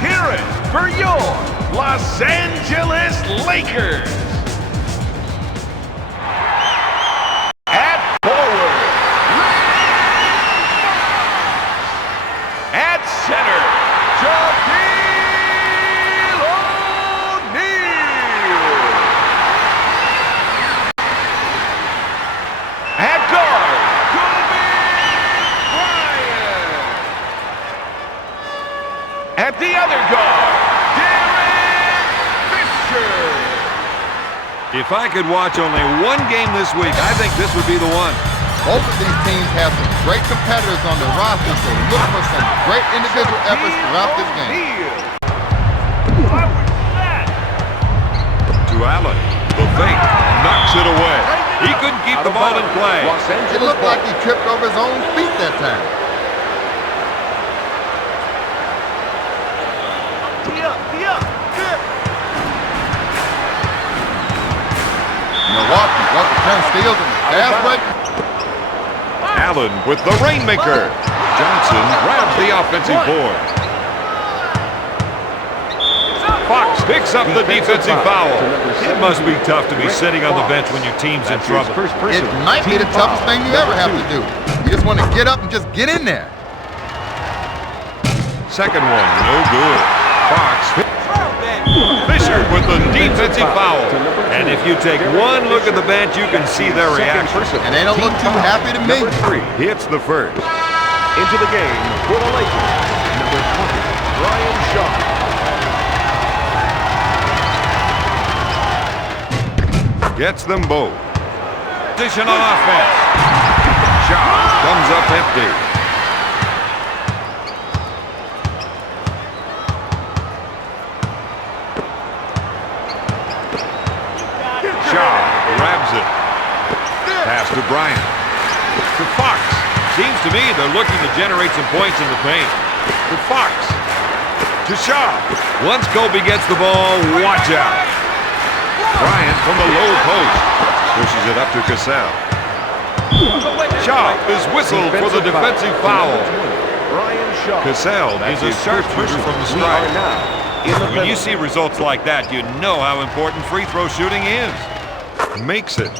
hear it for your Los Angeles Lakers. At forward, at center, Shaquille O'Neal. At guard, at the other guard, If I could watch only one game this week, I think this would be the one. Both of these teams have some great competitors on their roster, so look for some great individual efforts throughout this game. To Allen, the fake, knocks it away. He couldn't keep the ball in play. It looked like he tripped over his own feet that time. Milwaukee got the 10 steals in the fast break. Allen with the rainmaker. Johnson grabs the offensive board. Fox picks up the defensive foul. It must be tough to be sitting on the bench when your team's in trouble. It might be the toughest thing you ever have to do. You just want to get up and just get in there. Second one, no good. Fox. Fisher with the defensive foul. And if you take one look at the bench, you can see their reaction. And they don't look too happy to me. Number 3 hits the first. Into the game for the Lakers, number 20, Brian Shaw. Gets them both. Position on offense. Shaw comes up empty. Pass to Bryant. To Fox. Seems to me they're looking to generate some points in the paint. To Fox. To Shaw. Once Kobe gets the ball, watch out. Bryant from the low post. Pushes it up to Cassell. Shaw is whistled for the defensive foul. Cassell is a sharpshooter from the strike. When you see results like that, you know how important free throw shooting is. Makes it.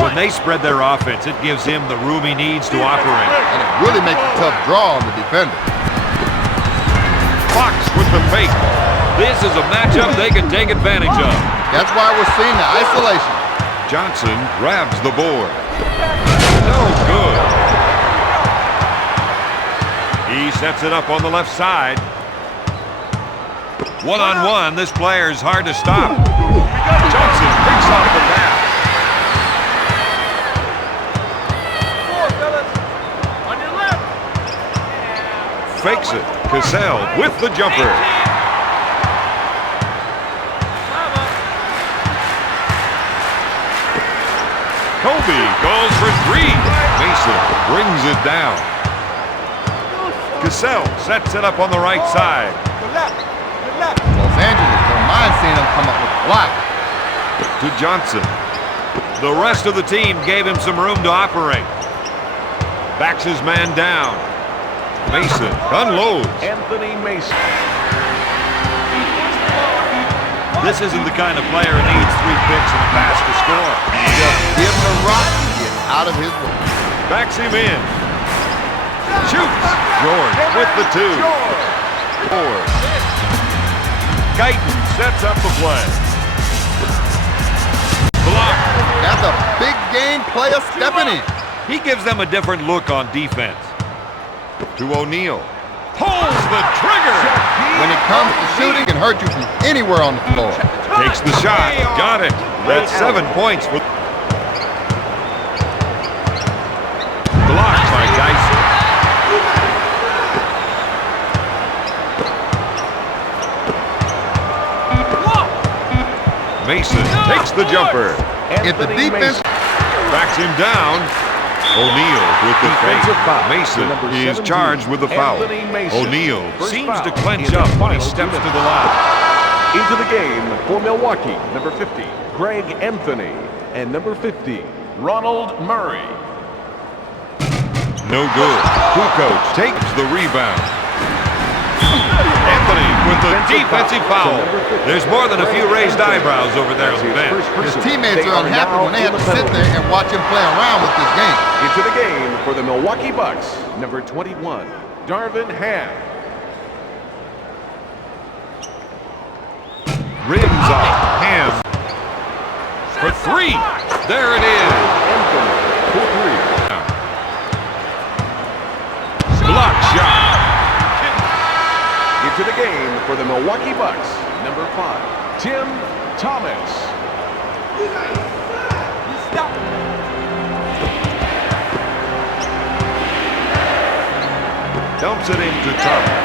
When they spread their offense, it gives him the room he needs to operate. And it really makes a tough draw on the defender. Fox with the fake. This is a matchup they can take advantage of. That's why we're seeing the isolation. Johnson grabs the board. No good. He sets it up on the left side. One-on-one, this player's hard to stop. Johnson picks off the pass. Fakes it. Cassell with the jumper. Kobe goes for 3. Mason brings it down. Cassell sets it up on the right side. Los Angeles don't mind seeing him come up with a block. To Johnson. The rest of the team gave him some room to operate. Backs his man down. Mason unloads. Anthony Mason. This isn't the kind of player who needs 3 picks and a pass to score. Just give him a rock and get out of his way. Backs him in. Shoots. George with the 2. Ford. Guyton sets up the play. Block. That's a big game player stepping in. He gives them a different look on defense. To O'Neal. Pulls the trigger. When it comes to shooting, it can hurt you from anywhere on the floor. Takes the shot. Got it. That's 7 points. Blocked by Dyson. Mason takes the jumper. If the defense backs him down, O'Neal with the fake. Mason is charged with the foul. O'Neal seems to clench up when he steps to the line. Into the game for Milwaukee, number 50, Greg Anthony, and number 50, Ronald Murray. No good. Kukoc takes the rebound. Anthony with the defensive foul. There's more than a few raised eyebrows over there on the bench. His teammates are unhappy when they have to sit there and watch him play around with this game. Into the game for the Milwaukee Bucks, number 21, Darvin Ham. Rims off. Ham for three. There it is. Anthony for three. Block shot. Into the game for the Milwaukee Bucks, number 5, Tim Thomas. Dumps it into Thomas.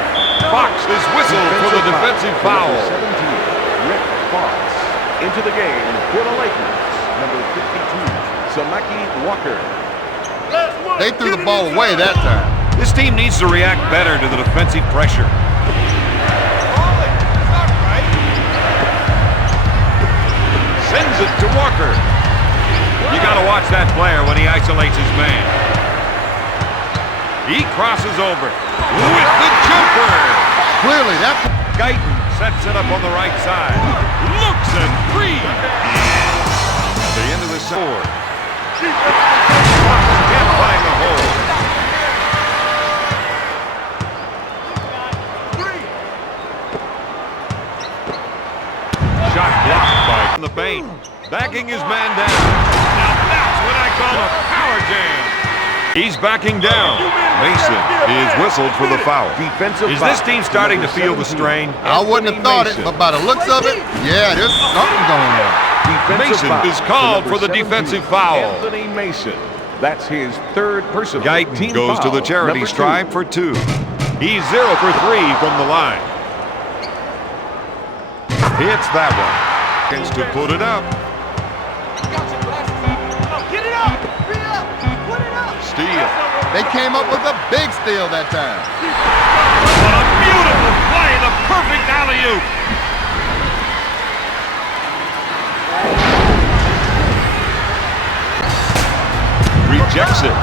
Fox is whistled for the defensive foul. Number 17, Rick Fox. Into the game for the Lakers, number 52, Samaki Walker. They threw the ball away that time. This team needs to react better to the defensive pressure. Sends it to Walker. You got to watch that player when he isolates his man. He crosses over with the jumper. Clearly, that... Guyton sets it up on the right side. Looks at three. At the end of the score. Can't find the hole. Shot blocked by in the paint. Backing his man down. Now that's what I call a power jam. He's backing down. Mason is whistled for the foul. Is this team starting to feel the strain? I wouldn't have thought it, but by the looks of it, yeah, there's something going on. Mason is called for the defensive foul. Anthony Mason. That's his third personal. Guyton goes to the charity stripe for 2. He's 0 for 3 from the line. Hits that one. Gets to put it up. Steal. They came up with a big steal that time. What a beautiful play. The perfect alley-oop. Rejects it.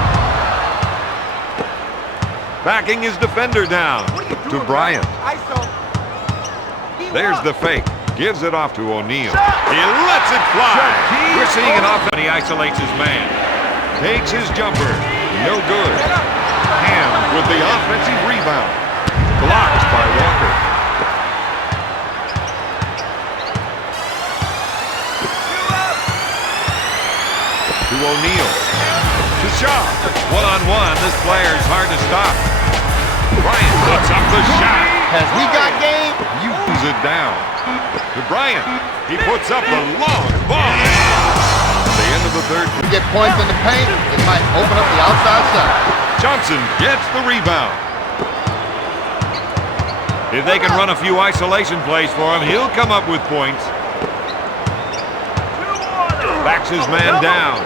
Backing his defender down to Bryant. There's the fake. Gives it off to O'Neal. He lets it fly. We're seeing an offense when he isolates his man. Takes his jumper. No good. Ham with the offensive rebound. Blocked by Walker. To O'Neal. To Shaw. One-on-one. This player's hard to stop. Bryant puts up the shot. Has he got game? You lose it down. To Bryant. He puts up the long ball. At the end of the third. To get points in the paint, it might open up the outside side. Johnson gets the rebound. If they can run a few isolation plays for him, he'll come up with points. Backs his man down.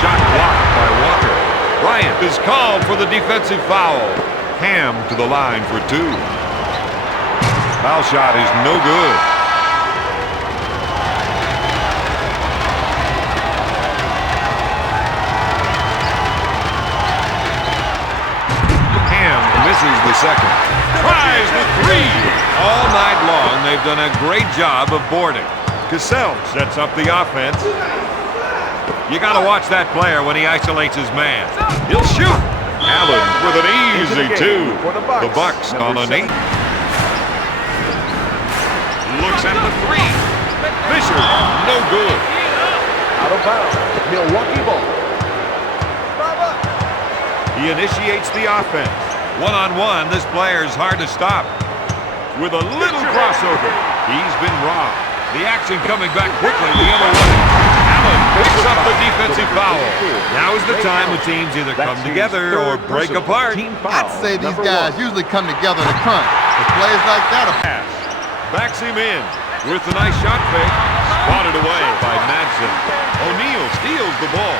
Shot blocked by Walker. Bryant is called for the defensive foul. Ham to the line for 2. Foul shot is no good. Ham misses the second. Tries the 3. All night long, they've done a great job of boarding. Cassell sets up the offense. You got to watch that player when he isolates his man. He'll shoot. Allen with an easy 2. The Bucks on an 8. Looks at the 3. Fisher, no good. Out of bounds. Milwaukee ball. He initiates the offense. One-on-one, this player's hard to stop. With a little crossover. He's been robbed. The action coming back quickly the other way. Allen picks up the defensive foul. Now is the time the teams either come together or break apart. I'd say these guys usually come together to crunch. But plays like that are Pass. Backs him in with a nice shot fake. Spotted away by Madsen. O'Neal steals the ball.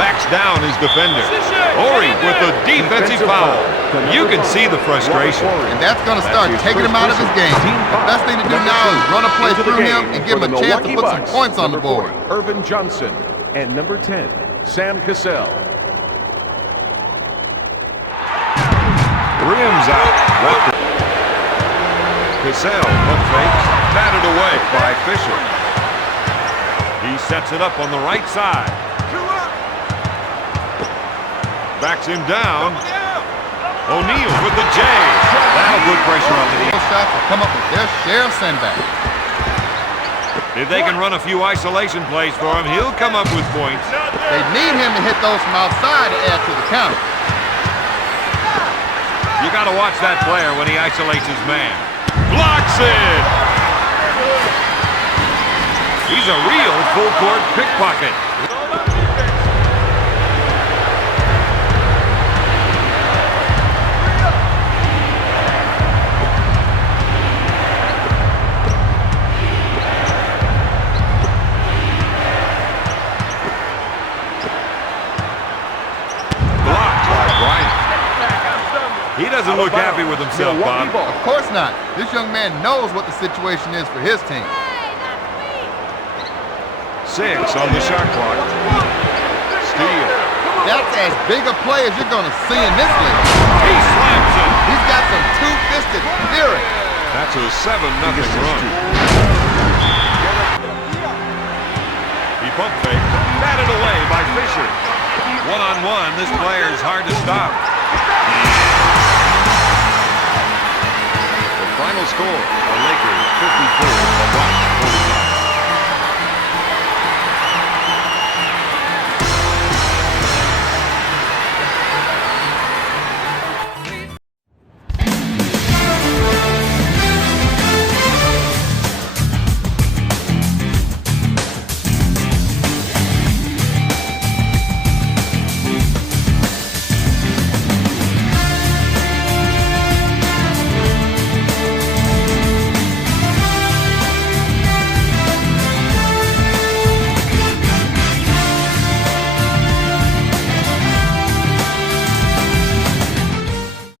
Backs down his defender. Horry with a defensive foul. You can see the frustration. And that's going to start taking him out of his game. The best thing to do now is run a play through him and give him a chance to put some points on the board. Irvin Johnson and number 10, Sam Cassell. Rims out. Walker. Cassell pump fakes. Batted away by Fisher. He sets it up on the right side. Backs him down. O'Neal with the J. That'll put pressure on the knee. Shots will come up with their share of sendbacks. If they can run a few isolation plays for him, he'll come up with points. They need him to hit those from outside to add to the count. You got to watch that player when he isolates his man. Blocks it! He's a real full-court pickpocket. He doesn't look happy with himself, Bob. Of course not. This young man knows what the situation is for his team. 6 on the shot clock. Steal. That's as big a play as you're going to see in this league. He slams it. He's got some two-fisted fury. That's a 7-0 run. He pump faked. Batted away by Fisher. One-on-one, this player is hard to stop. Final score, the Lakers 54, LeBron 44.